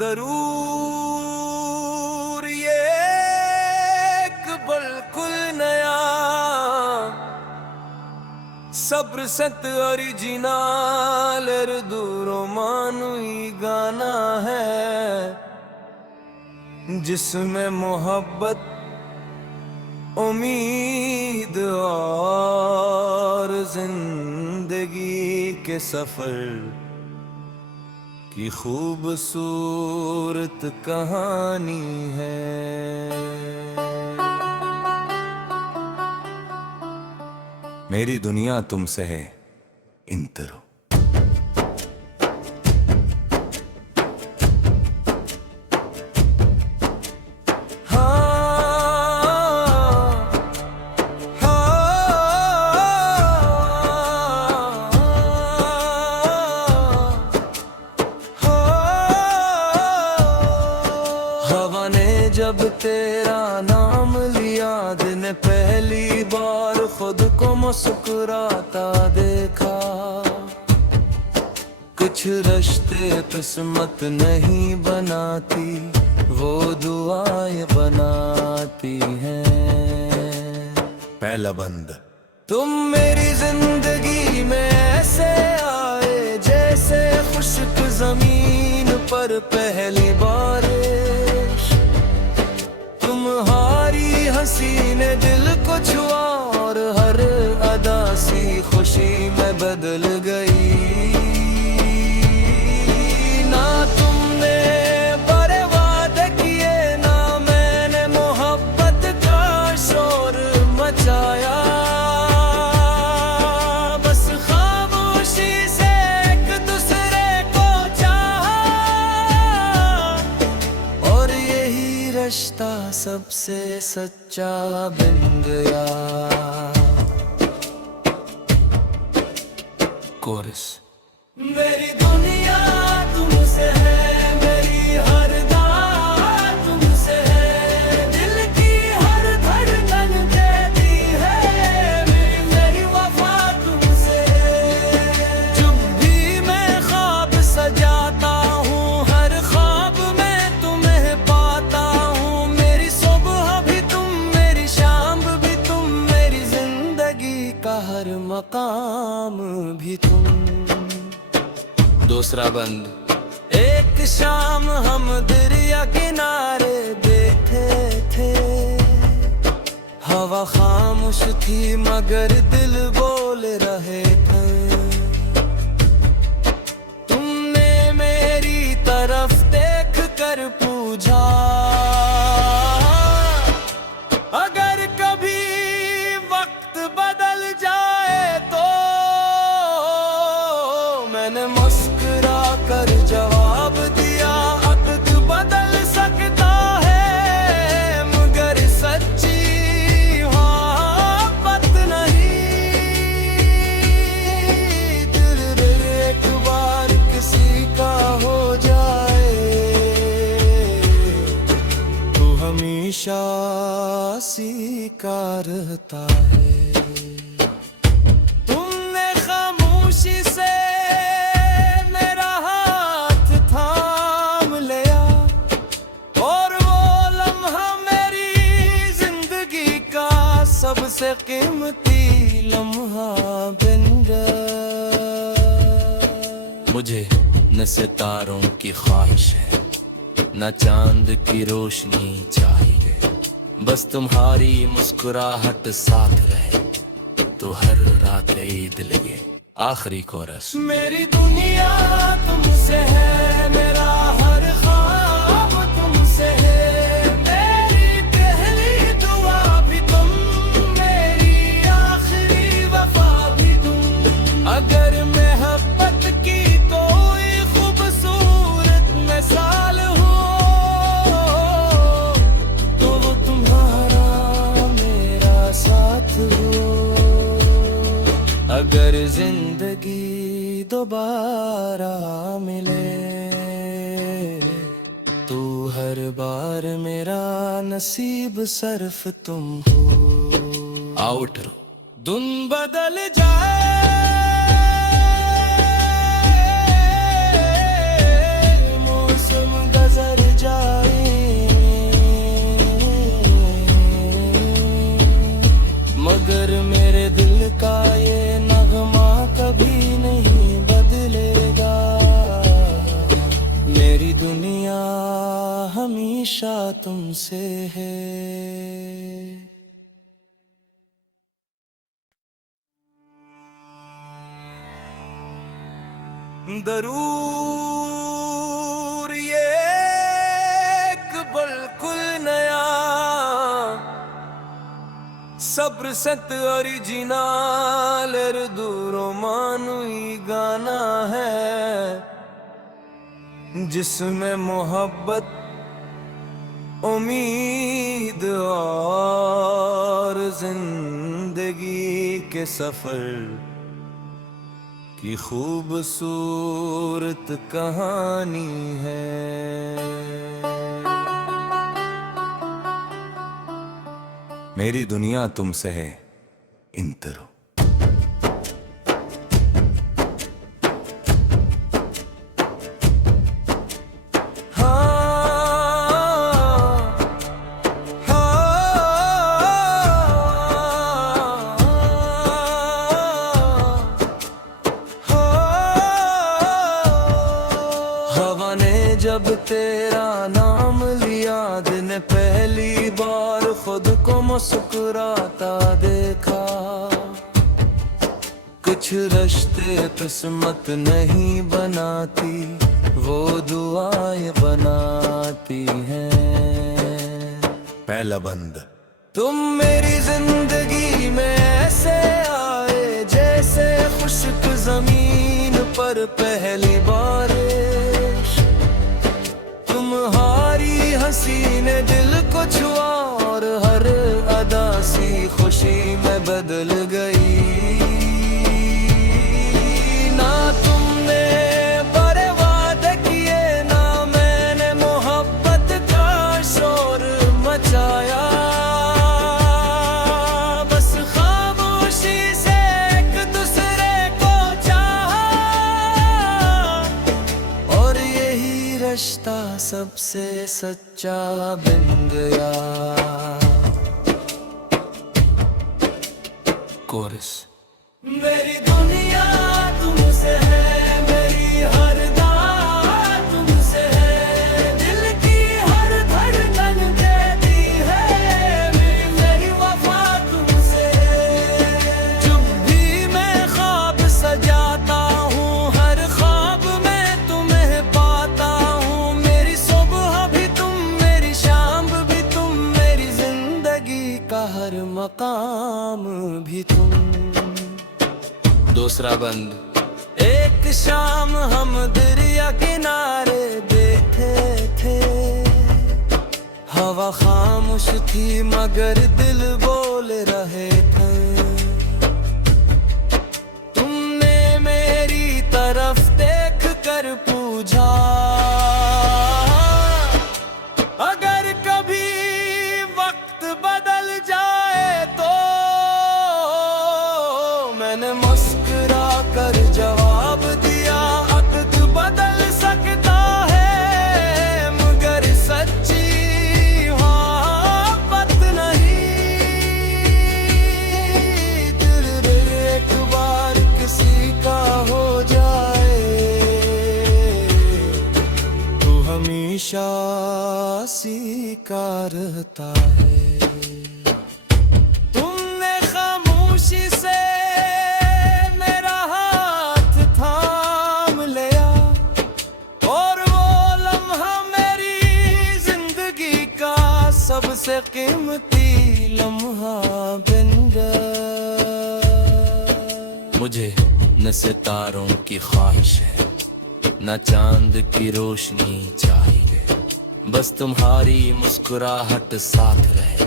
दरूर ये एक बिल्कुल नया सब्र सत ओरिजिनल दूरो मानुई गाना है, जिसमें मोहब्बत उम्मीद और जिंदगी के सफर की खूबसूरत कहानी है। मेरी दुनिया तुमसे है इंतरो। हवा ने जब तेरा नाम लिया, दिन पहली बार खुद को मुस्कुराता देखा। कुछ रिश्ते किस्मत नहीं बनाती, वो दुआएं बनाती हैं। पहला बंद तुम मेरी जिंदगी में ऐसे आए, जैसे खुश्क जमीन पर पहली बारिश। तुम्हारी हंसी ने दिल को छुआ और हर अदा सी खुशी में बदल गई। ना तुमने बड़े वादे किए, ना मैंने मोहब्बत का शोर मचाया। बस खामोशी से एक दूसरे को चाहा, और यही रिश्ता सबसे सच्चा बन गया। कोरस। मेरी दुनिया तुमसे है, मेरी हर बात तुमसे है, दिल की हर धड़कन कहती है मेरी वफा तुमसे है। जब भी मैं ख्वाब सजाता हूँ, हर ख्वाब में तुम्हें पाता हूँ। मेरी सुबह भी तुम, मेरी शाम भी तुम, मेरी जिंदगी का हर मकाम भी तुम। दूसरा बंद। एक शाम हम दरिया किनारे बैठे थे, हवा खामोश थी मगर दिल बोल रहे थे। तुमने मेरी तरफ देख कर पूछा, अगर कभी वक्त बदल जाए तो। मैंने मुस्कुरा कर जवाब दिया, वक्त बदल सकता है मगर सच्ची मोहब्बत नहीं। दिल एक बार किसी का हो जाए तो हमेशा सीखा रहता है। तुमने खामोशी से मेरा हाथ थाम लिया, और वो लम्हा मेरी जिंदगी का सबसे कीमती लम्हा बन गया। मुझे न सितारों की ख्वाहिश है, न चांद की रोशनी चाहिए, बस तुम्हारी मुस्कुराहट साथ रहे तो हर रात ईद लगे। आखिरी कोरस। मेरी दुनिया तुमसे है, मेरा हर ख्वाब तुमसे है, मेरी पहली दुआ भी तुम, मेरी आखिरी वफा भी तुम। अगर मोहब्बत की कोई खूबसूरत मिसाल हो तो वो तुम्हारा मेरा साथ हो। अगर जिंदगी दोबारा मिले तो हर बार मेरा नसीब सर्फ तुम हो। आउट धुन बदल जाए, मौसम तुमसे है। दरूर ये एक बिल्कुल नया सब्र सत ओरिजिनल दूरो मानुई गाना है, जिसमें मोहब्बत उम्मीद और जिंदगी के सफर की खूबसूरत कहानी है। मेरी दुनिया तुमसे है इंतरो। जब तेरा नाम लिया दिन पहली बार खुद को मुस्कुराता देखा। कुछ रिश्ते किस्मत नहीं बनाती, वो दुआएं बनाती हैं। पहला बंद तुम मेरी जिंदगी में ऐसे आए जैसे खुश्क जमीन पर पहली बारिश। तुम्हारी हंसी ने दिल को छुआ और हर अदा सी खुशी में बदल गई। ना तुमने बड़े वादे किए, ना मैंने मोहब्बत का शोर मचाया। बस खामोशी से एक दूसरे को चाहा और यही रिश्ता सबसे सच्चा बन गया। कोरस मेरी दुनिया तुमसे है, मेरी हर दात तुमसे है, दिल की हर धड़कन कहती है मेरी वफा तुमसे है। जब भी मैं ख्वाब सजाता हूँ, हर ख्वाब में तुम्हें पाता हूँ। मेरी सुबह भी तुम, मेरी शाम भी तुम, मेरी जिंदगी का हर मकाम भी तुम। दूसरा बंद एक शाम हम दरिया किनारे बैठे थे। हवा खामोश थी मगर दिल बोल रहे थे। तुमने मेरी तरफ देख कर पूछा, अगर कभी वक्त बदल जाए तो। मैंने मुस्कुरा कर जवाब दिया, वक्त बदल सकता है मगर सच्ची मोहब्बत नहीं। दिल एक बार किसी का हो जाए तो हमेशा सीखा रहता है। तुमने खामोशी से मेरा हाथ थाम लिया और वो लम्हा मेरी जिंदगी का सबसे कीमती लम्हा बन गया। मुझे न सितारों की ख्वाहिश है, न चांद की रोशनी चाहिए, बस तुम्हारी मुस्कुराहट साथ रहे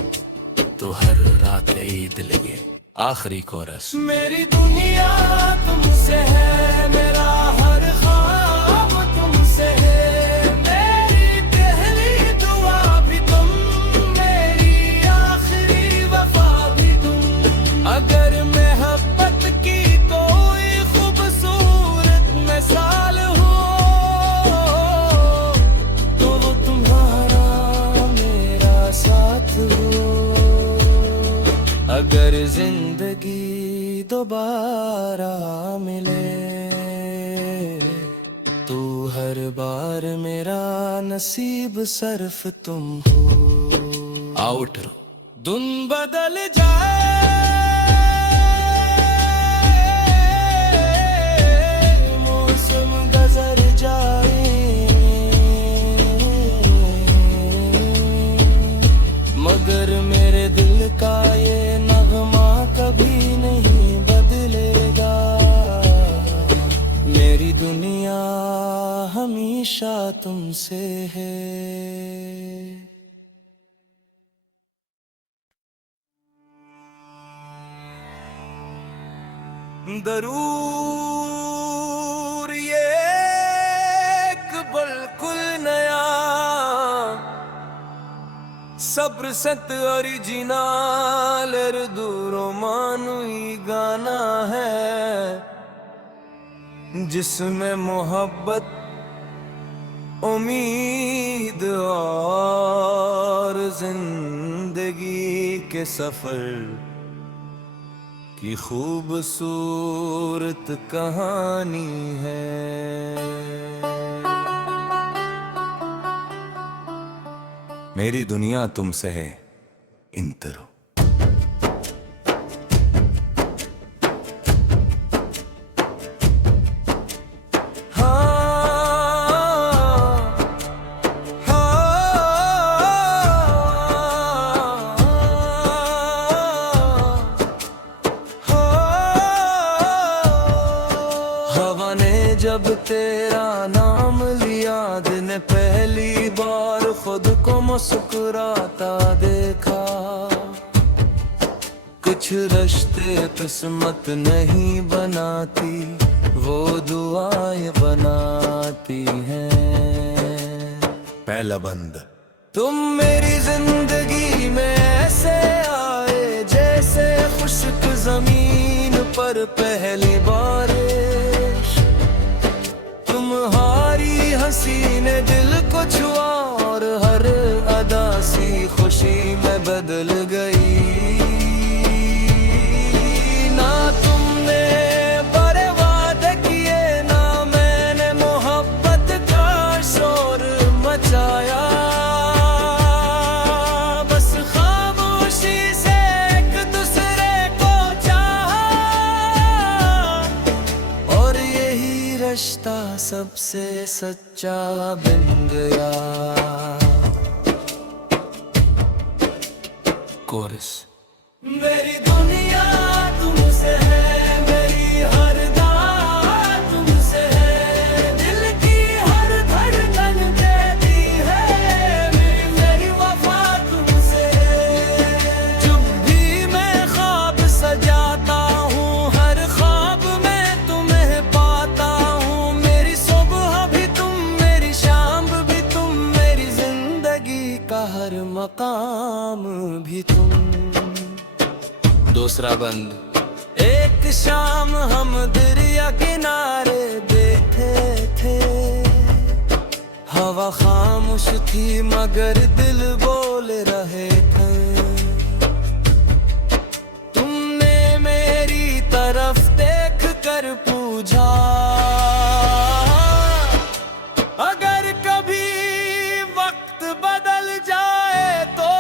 तो हर रात ईद लगे। आखिरी कोरस मेरी दुनिया तुमसे है, मेरा हर ख्वाब तुमसे है, मेरी पहली दुआ भी तुम, मेरी आखिरी वफा भी तुम। अगर मोहब्बत की कोई खूबसूरत मिसाल हो तो वो तुम्हारा मेरा साथ हो। अगर जिंदगी दोबारा मिले तो हर बार मेरा नसीब सर्फ तुम हो। आउट धुन बदल जाए, मौसम गुजर जाए, मगर मेरे दिल का ये नगमा कभी नहीं बदलेगा। मेरी दुनिया हमेशा तुमसे है। जरूर ये एक बिल्कुल नया सब्र सत ओरिजिनल दूरो मानुई गाना है, जिसमें मोहब्बत, उम्मीद और जिंदगी के सफर की खूबसूरत कहानी है। मेरी दुनिया तुमसे है इंतरो। जब तेरा नाम लिया, दिन पहली बार खुद को मुस्कुराता देखा। कुछ रिश्ते किस्मत नहीं बनाती, वो दुआएं बनाती हैं। पहला बंद तुम मेरी जिंदगी में ऐसे आए, जैसे खुश्क जमीन पर पहली बारिश। तुम्हारी हंसी ने दिल को छुआ और हर अदा सी खुशी में बदल गई। ना तुमने बड़े वादे किए, ना मैंने मोहब्बत का शोर मचाया। बस खामोशी से एक दूसरे को चाहा, और यही रिश्ता सबसे सच्चा बन गया। कोरस मेरी दुनिया तुमसे है, मेरी हर बात तुमसे है, दिल की हर धड़कन कहती है मेरी वफा तुमसे है। जब भी मैं ख्वाब सजाता हूँ, हर ख्वाब में तुम्हें पाता हूँ। मेरी सुबह भी तुम, मेरी शाम भी तुम, मेरी जिंदगी का हर मकाम भी तुम। दूसरा बंद एक शाम हम दरिया किनारे बैठे थे। हवा खामोश थी मगर दिल बोल रहे थे। तुमने मेरी तरफ देख कर पूछा, अगर कभी वक्त बदल जाए तो।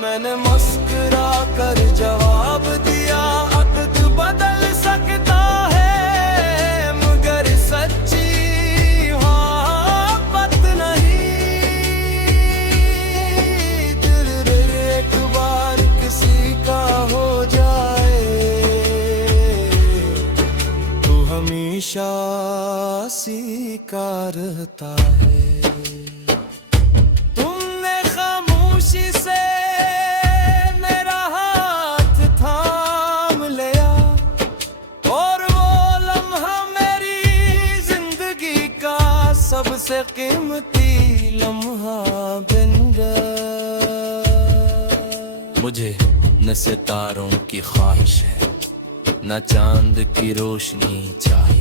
मैंने मुस्कुरा कर जवाब दिया, वक्त बदल सकता है मगर सच्ची मोहब्बत नहीं। दिल एक बार किसी का हो जाए तो हमेशा स्वीकारता है। तुमने खामोशी से मेरा हाथ थाम लिया, और वो लम्हा मेरी जिंदगी का सबसे कीमती लम्हा बन गया। मुझे न सितारों की ख्वाहिश है, न चांद की रोशनी चाहिए।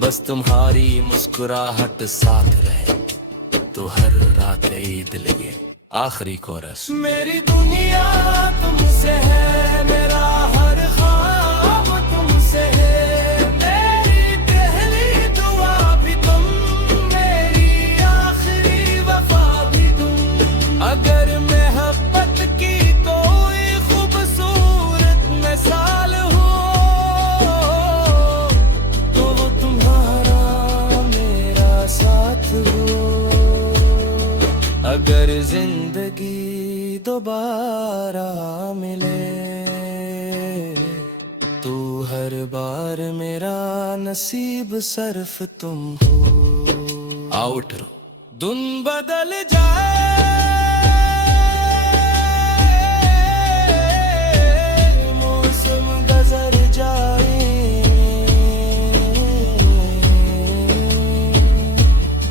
बस तुम्हारी मुस्कुराहट साथ रहे तो हर रात ईद लगे। आखिरी कोरस मेरी दुनिया तुमसे है, मेरा हर ख्वाब तुमसे है, मेरी पहली जिंदगी दोबारा मिले, तू हर बार मेरा नसीब सर्फ तुम हो। आओ उठ रो। धुन बदल जाए, मौसम गुजर जाए,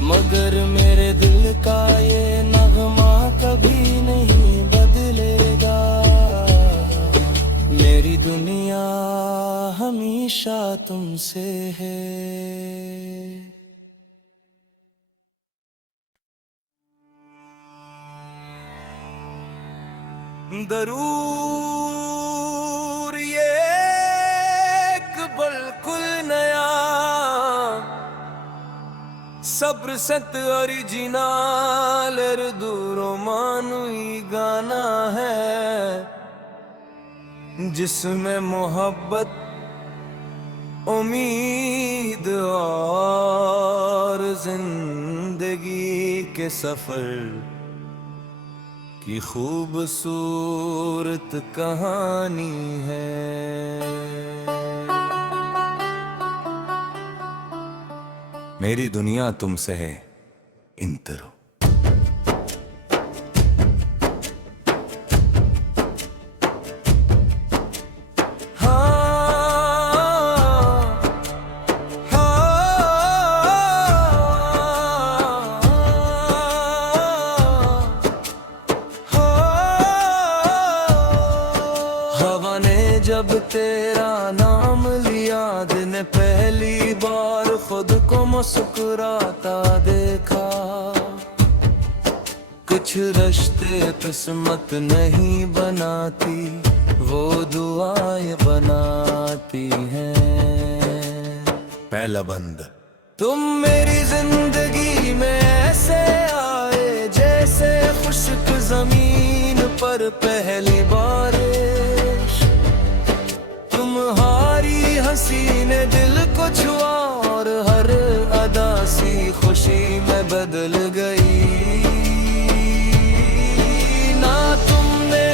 मगर मेरे दिल का ये नगमा कभी नहीं बदलेगा। मेरी दुनिया हमेशा तुमसे है। जरूर ये एक बिल्कुल नया सब्र सत ओरिजिनल दूरो मानुई गाना है, जिसमें मोहब्बत, उम्मीद और जिंदगी के सफर की खूबसूरत कहानी है। मेरी दुनिया तुमसे है इंतरो। जब तेरा नाम लिया, दिन पहली बार खुद को मुस्कुराता देखा। कुछ रिश्ते किस्मत नहीं बनाती, वो दुआएं बनाती हैं। पहला बंद, तुम मेरी जिंदगी में ऐसे आए जैसे खुश्क जमीन पर पहली बारिश। तुम्हारी हंसी ने दिल को छुआ और हर अदा सी खुशी में बदल गई। ना तुमने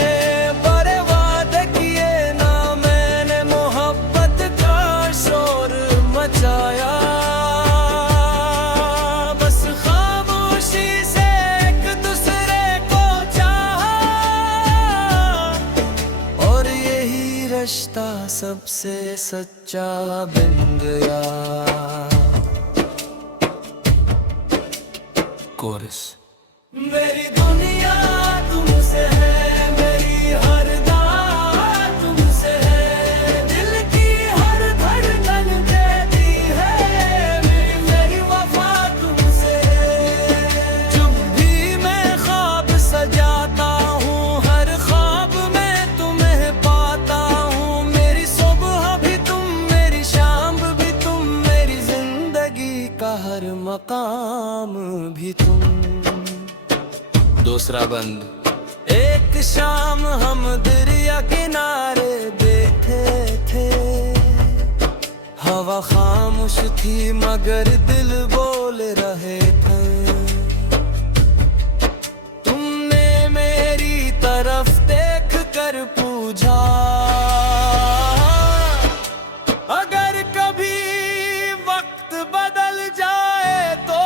बड़े वादे किए, ना मैंने मोहब्बत का शोर मचाया। बस खामोशी से एक दूसरे को चाहा, और यही रिश्ता सबसे सच्चा बन गया। कोरस। मेरी दुनिया तुमसे है, मेरी हर दात तुमसे है, दिल की हर धड़कन कहती है मेरी वफा तुमसे है। जब भी मैं ख्वाब सजाता हूँ, हर ख्वाब में तुम्हें पाता हूँ। मेरी सुबह भी तुम, मेरी शाम भी तुम, मेरी जिंदगी का हर मकाम भी तुम। दूसरा बंद। एक शाम हम दरिया किनारे बैठे थे, हवा खामोश थी मगर दिल बोल रहे थे। तुमने मेरी तरफ देख कर पूछा, अगर कभी वक्त बदल जाए तो।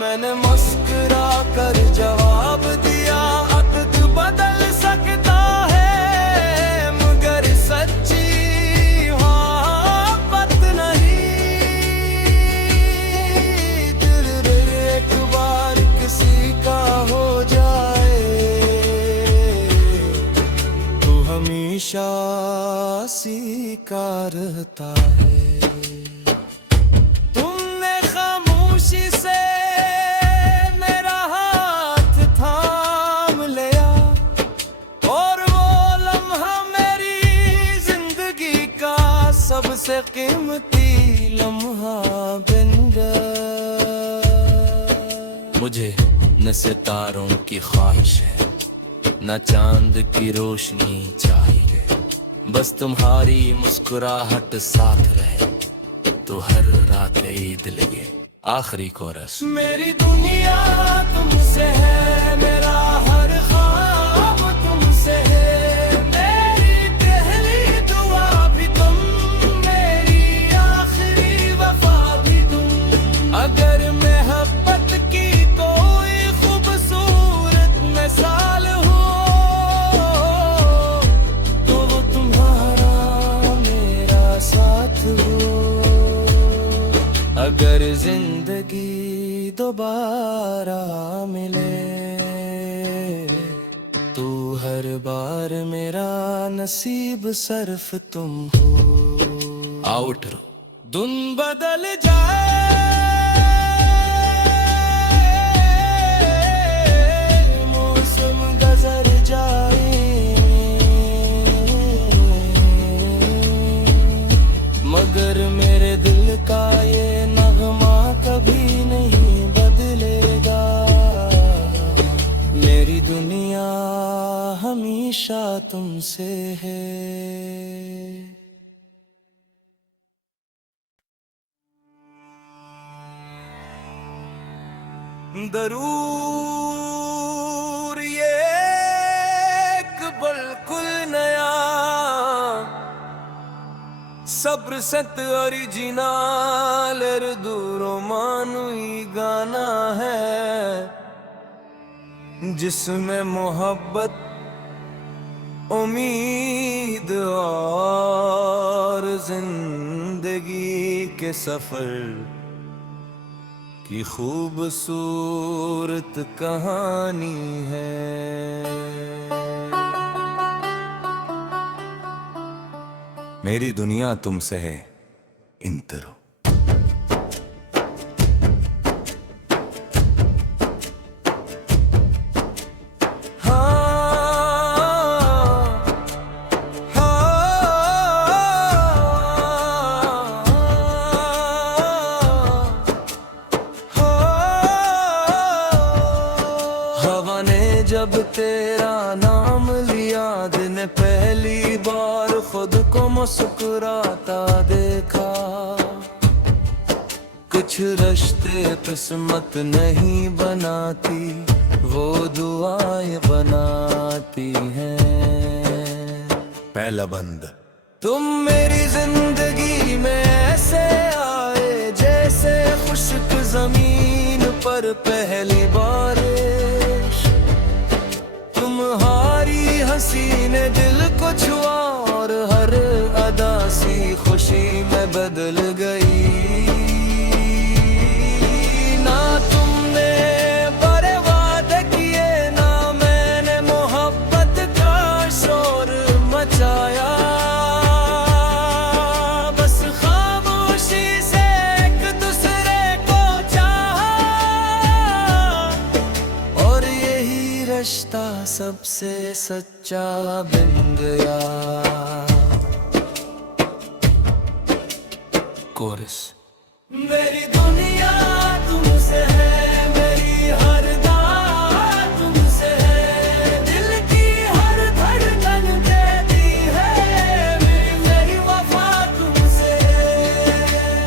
मैंने मुस्कुरा कर जवाब दिया, वक्त बदल सकता है मगर सच्ची मोहब्बत नहीं। दिल एक बार किसी का हो जाए तो हमेशा सीखा रहता है। तुमने खामोशी से मेरा हाथ थाम लिया, और वो लम्हा मेरी जिंदगी का सबसे कीमती लम्हा बन गया। मुझे न सितारों की ख्वाहिश है, न चांद की रोशनी चाहिए। बस तुम्हारी मुस्कुराहट साथ रहे तो हर रात ईद लगे। आखिरी कोरस। मेरी दुनिया तुमसे है, मेरा हर ख्वाब तुमसे है, मेरी पहली दुआ भी तुम, मेरी आखिरी वफा भी तुम। अगर मोहब्बत की कोई खूबसूरत मिसाल हो तो वो तुम्हारा मेरा साथ हो। अगर जिंदगी दोबारा मिले तू हर बार मेरा नसीब सर्फ तुम हो। आउटरो। धुन बदल जाए, मौसम गुजर जाए, मगर मेरे दिल का ये नगमा कभी नहीं बदलेगा। मेरी दुनिया हमेशा तुमसे है। दरूर ये एक बिल्कुल नया सब्र सत ओरिजिनल दूरों मानुई गाना है, जिसमें मोहब्बत, उम्मीद और जिंदगी के सफर की खूबसूरत कहानी है। मेरी दुनिया तुमसे है, इंतरो। जब तेरा नाम लिया, दिन पहली बार खुद को मुस्कुराता देखा। कुछ रिश्ते किस्मत नहीं बनाती, वो दुआएं बनाती हैं। पहला बंद। तुम मेरी जिंदगी में ऐसे आए जैसे खुश्क जमीन पर पहली बारिश। तुम्हारी हंसी ने दिल को छुआ और हर अदा सी खुशी में बदल गई। ना तुमने बड़े वादे किए, ना मैंने मोहब्बत का शोर मचाया। बस खामोशी से एक दूसरे को चाहा और यही रिश्ता सबसे सच्चा बन गया। कोरस। मेरी दुनिया तुमसे है, मेरी हर दाद तुमसे है, दिल की हर धड़कन कहती है मेरी वफा तुमसे है।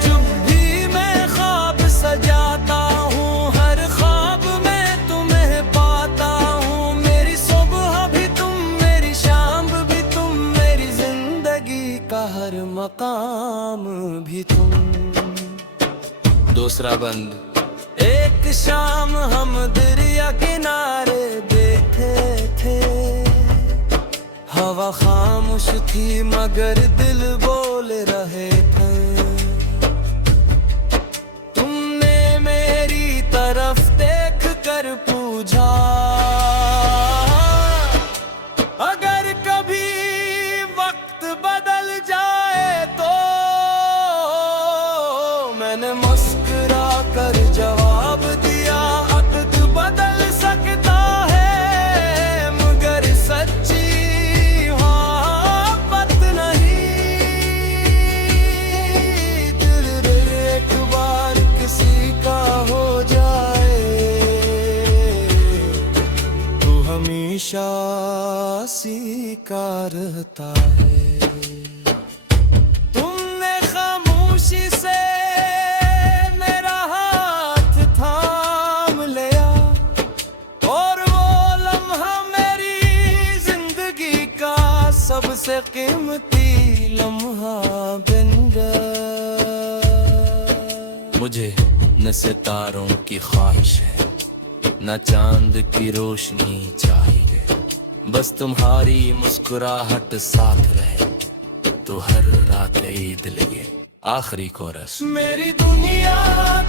जब भी मैं ख्वाब सजाता हूँ, हर ख्वाब में तुम्हें पाता हूँ। मेरी सुबह भी तुम, मेरी शाम भी तुम, मेरी जिंदगी का हर मकाम भी तुम। दूसरा बंद। एक शाम हम दरिया किनारे बैठे थे, हवा खामोश थी मगर दिल बोल रहे थे। तुमने मेरी तरफ देख कर पूछा, अगर कभी वक्त बदल जाए तो। मैंने मुस्कुरा कर जवाब दिया, वक्त बदल सकता है मगर सच्ची मोहब्बत नहीं। दिल एक बार किसी का हो जाए तो हमेशा सीखा रहता है। तुमने खामोशी से मेरा हाथ मुझे न सितारों की ख्वाहिश है, न चांद की रोशनी चाहिए, बस तुम्हारी मुस्कुराहट साथ रहे तो हर रात ईद लगे। आखिरी कोरस। मेरी दुनिया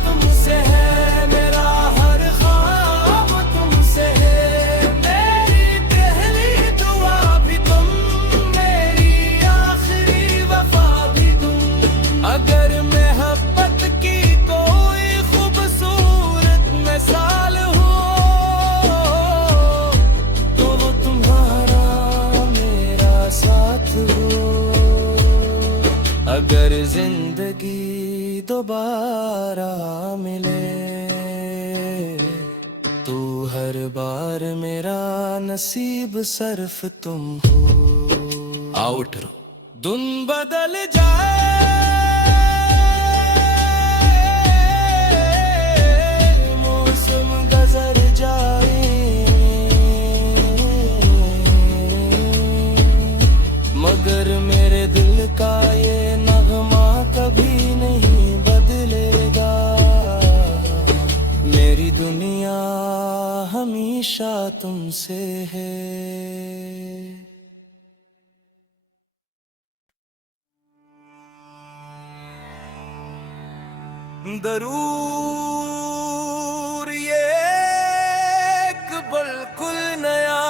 तुमसे है, मेरा हर ख्वाब तुमसे है, मेरी पहली दुआ भी तुम, मेरी आखिरी वफा भी तुम। अगर मोहब्बत की कोई खूबसूरत मिसाल हो तो वो तुम्हारा मेरा साथ हो। अगर जिंदगी दोबारा मिले तो हर बार मेरा नसीब सर्फ तुम हो। आउटरो। दिन बदल जाए, मौसम गुजर जाए, मगर मेरे दिल का ये नगमा कभी नहीं बदलेगा। मेरी दुनिया हमेशा तुमसे है। दरूर ये एक बिल्कुल नया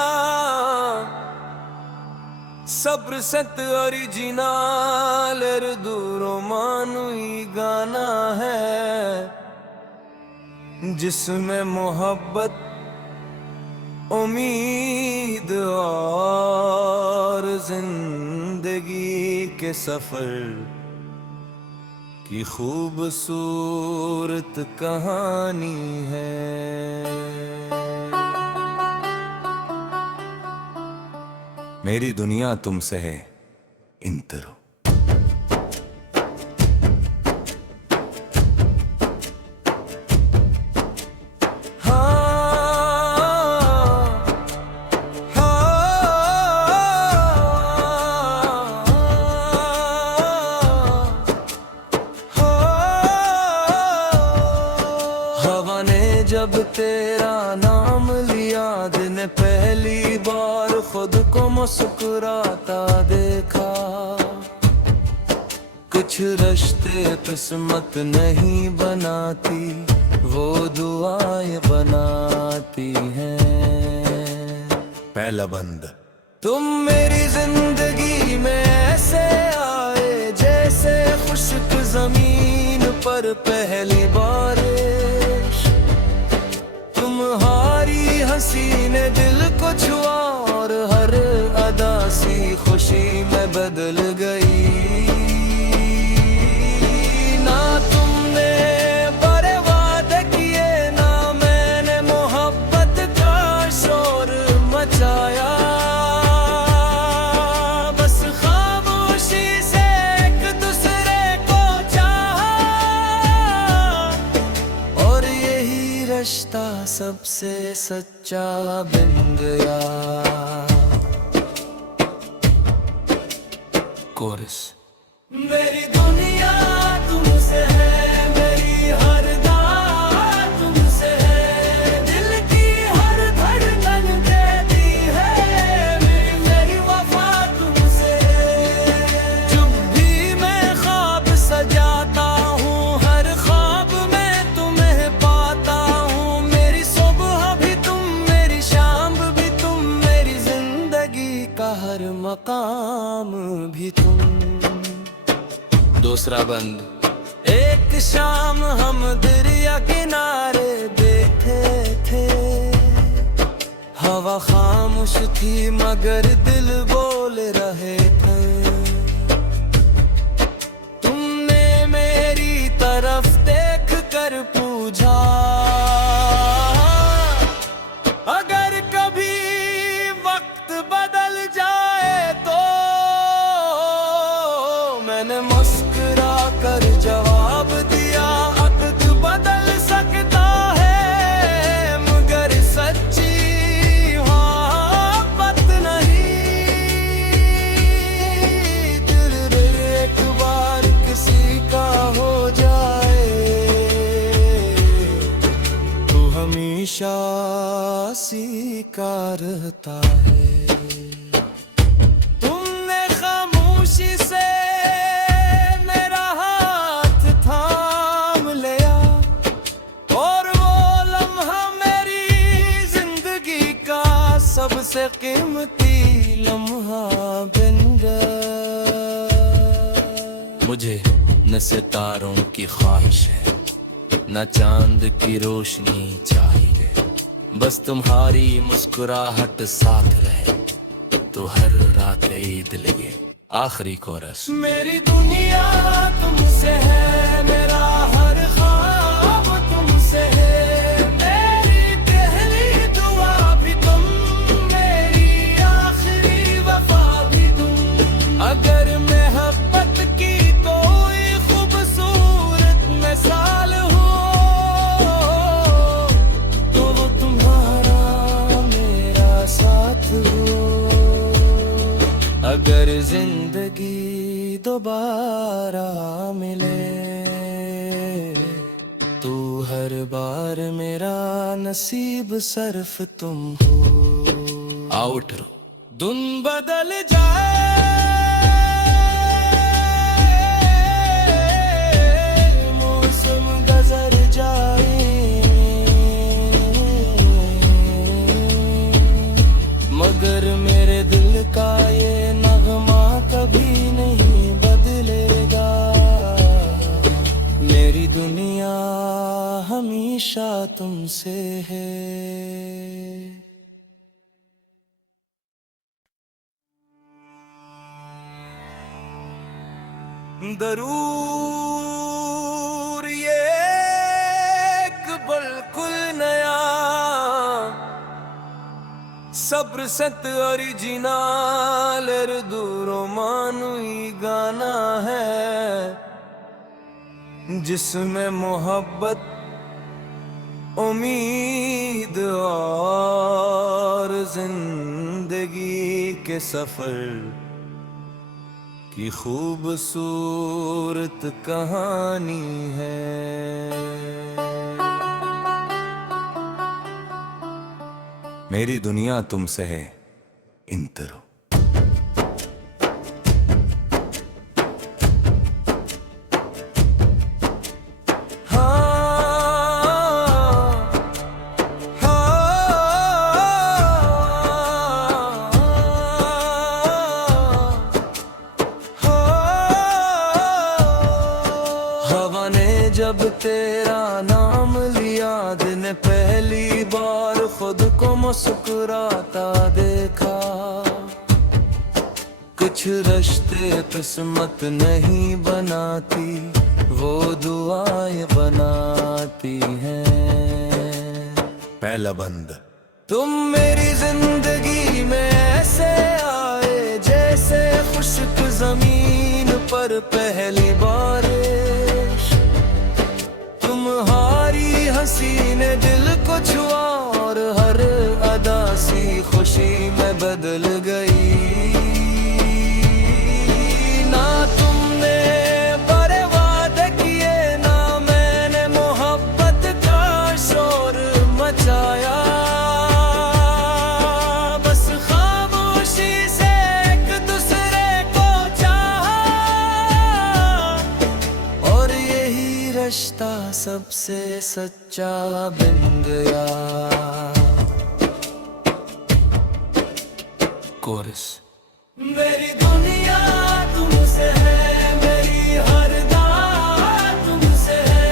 सब्र सत ओरिजिनल दूरो मानुई गाना है, जिसमें मोहब्बत, उम्मीद और जिंदगी के सफर की खूबसूरत कहानी है। मेरी दुनिया तुमसे है इंतरो। हवा ने जब तेरा नाम लिया, दिन पहली बार खुद को मुस्कुराता देखा। कुछ रिश्ते किस्मत नहीं बनाती, वो दुआएं बनाती हैं। पहला बंद। तुम मेरी जिंदगी में ऐसे आए जैसे खुश्क जमीन पर पहली बारिश। तुम्हारी हंसी ने दिल को छुआ और हर अदा सी खुशी में बदल गई। ना तुमने बड़े वादे किए, ना मैंने मोहब्बत का शोर मचाया। बस खामोशी से एक दूसरे को चाहा और यही रिश्ता सबसे सच्चा बन गया। कोरस। मेरी दुनिया तुमसे है, मेरी हर बात तुमसे है, दिल की हर धड़कन कहती है मेरी वफा तुमसे है। जब भी मैं ख्वाब सजाता हूँ, हर ख्वाब में तुम्हें पाता हूँ। मेरी सुबह भी तुम, मेरी शाम भी तुम, मेरी जिंदगी का हर मकाम भी तुम। दूसरा बंद। एक शाम हम दरिया किनारे बैठे थे, हवा खामोश थी मगर दिल बोल रहे थे। तुमने मेरी तरफ देख कर पूछा, अगर कभी वक्त बदल जाए तो। मैंने मुस्कुरा कर जवाब दिया, वक्त बदल सकता है मगर सच्ची मोहब्बत नहीं। दिल एक बार किसी का हो जाए हमेशा स्वीकारता है। तुमने खामोशी से मेरा हाथ थाम लिया और वो लम्हा मेरी जिंदगी का सबसे कीमती लम्हा बन गया। मुझे न सितारों की ख्वाहिश है, न चांद की रोशनी चाहिए, बस तुम्हारी मुस्कुराहट साथ रहे तो हर रात ईद लगे। आखिरी कोरस। मेरी दुनिया तुमसे है, मेरा हर ख्वाब तुमसे है, मेरी पहली दुआ भी तुम, मेरी आखिरी वफा भी तुम। अगर मोहब्बत की कोई खूबसूरत मिसाल हो तो वो तुम्हारा मेरा साथ हो। अगर जिंदगी दोबारा मिले तू हर बार मेरा नसीब सर्फ तुम हो। आओ उठो। दिन बदल जाए, मौसम गुजर जाए, मगर मेरे दिल का ये नगमा कभी नहीं बदलेगा। मेरी दुनिया हमेशा तुमसे है। जरूर ये एक बिल्कुल नया सब्र सत ओरिजिनल दूरो मानुई गाना है, जिसमें मोहब्बत, उम्मीद और जिंदगी के सफर की खूबसूरत कहानी है। मेरी दुनिया तुमसे है, इंतरो। जब तेरा नाम लिया, दिन पहली बार खुद को मुस्कुराता देखा। कुछ रिश्ते किस्मत नहीं बनाती, वो दुआएं बनाती हैं। पहला बंद। तुम मेरी जिंदगी में ऐसे आए जैसे खुश्क जमीन पर पहली बारिश। तुम्हारी हंसी ने दिल को छुआ और हर अदा सी खुशी में बदल गई। ना तुमने बड़े वादे किए, ना मैंने मोहब्बत का शोर मचाया। बस खामोशी से एक दूसरे को चाहा और यही रिश्ता सबसे सच्चा बन गया। कोरस। मेरी दुनिया तुमसे है, मेरी हर बात तुमसे है,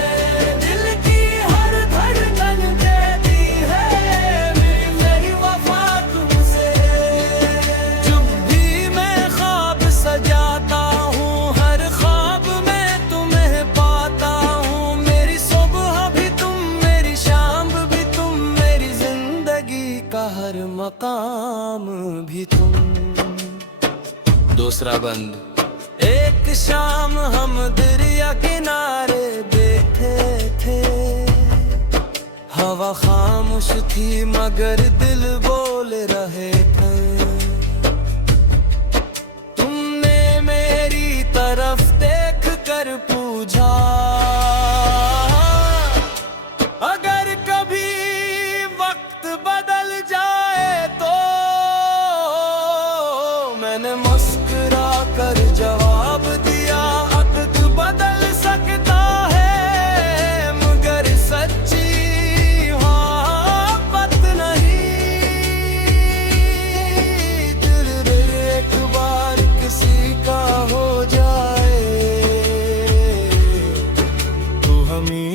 दिल की हर धड़कन कहती है मेरी वफा तुमसे है। जब भी मैं ख्वाब सजाता हूँ, हर ख्वाब में तुम्हें पाता हूँ। मेरी सुबह भी तुम, मेरी शाम भी तुम, मेरी जिंदगी का हर मकाम भी तुम। दूसरा बंद। एक शाम हम दरिया किनारे बैठे थे, हवा खामोश थी मगर दिल बोल रहे थे। तुमने मेरी तरफ देख कर पूछा, अगर कभी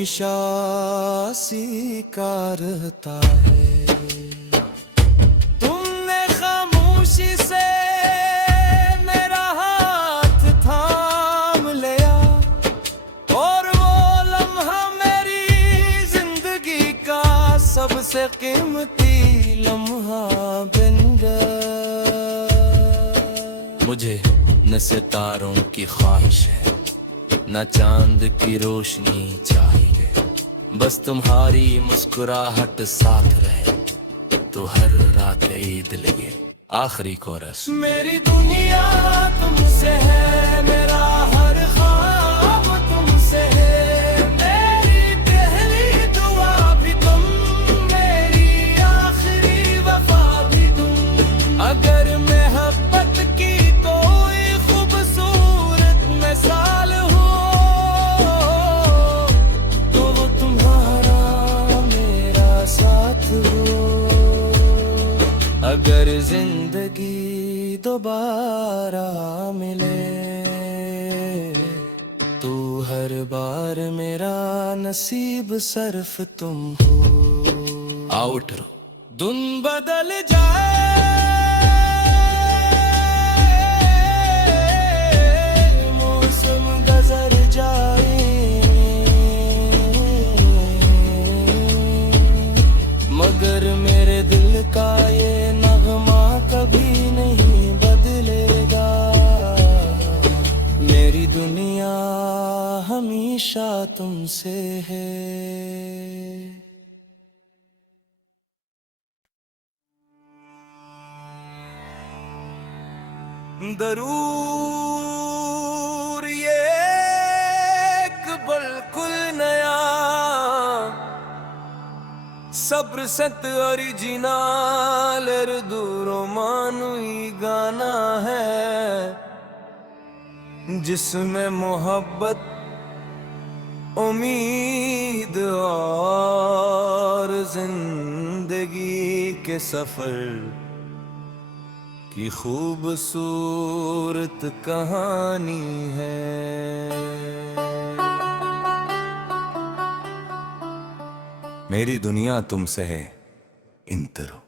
हमेशा स्वीकारता है। तुमने खामोशी से मेरा हाथ थाम लिया और वो लम्हा मेरी जिंदगी का सबसे कीमती लम्हा बन गया। मुझे न सितारों की ख्वाहिश है, न चांद की रोशनी चाहिए, बस तुम्हारी मुस्कुराहट साथ रहे तो हर रात ईद लगे। आखिरी कोरस। मेरी दुनिया तुमसे है, मेरा हर ख्वाब तुमसे है, मेरी पहली दुआ भी तुम, मेरी आखिरी वफा भी तुम। अगर मोहब्बत की कोई खूबसूरत मिसाल हो तो वो तुम्हारा मेरा साथ हो। अगर जिंदगी दोबारा मिले तो हर बार मेरा नसीब सिर्फ तुम हो। आउट रो। दिन बदल जाए, मौसम गुजर जाए, मगर मेरे दिल का ये नगमा कभी नहीं बदलेगा। मेरी दुनिया हमेशा तुमसे है। जरूर ये एक बिल्कुल नया सब्र सत ओरिजिनल दूरो मानुई गाना है, जिसमें मोहब्बत, उम्मीद और जिंदगी के सफर की खूबसूरत कहानी है। मेरी दुनिया तुमसे है, इंतरो।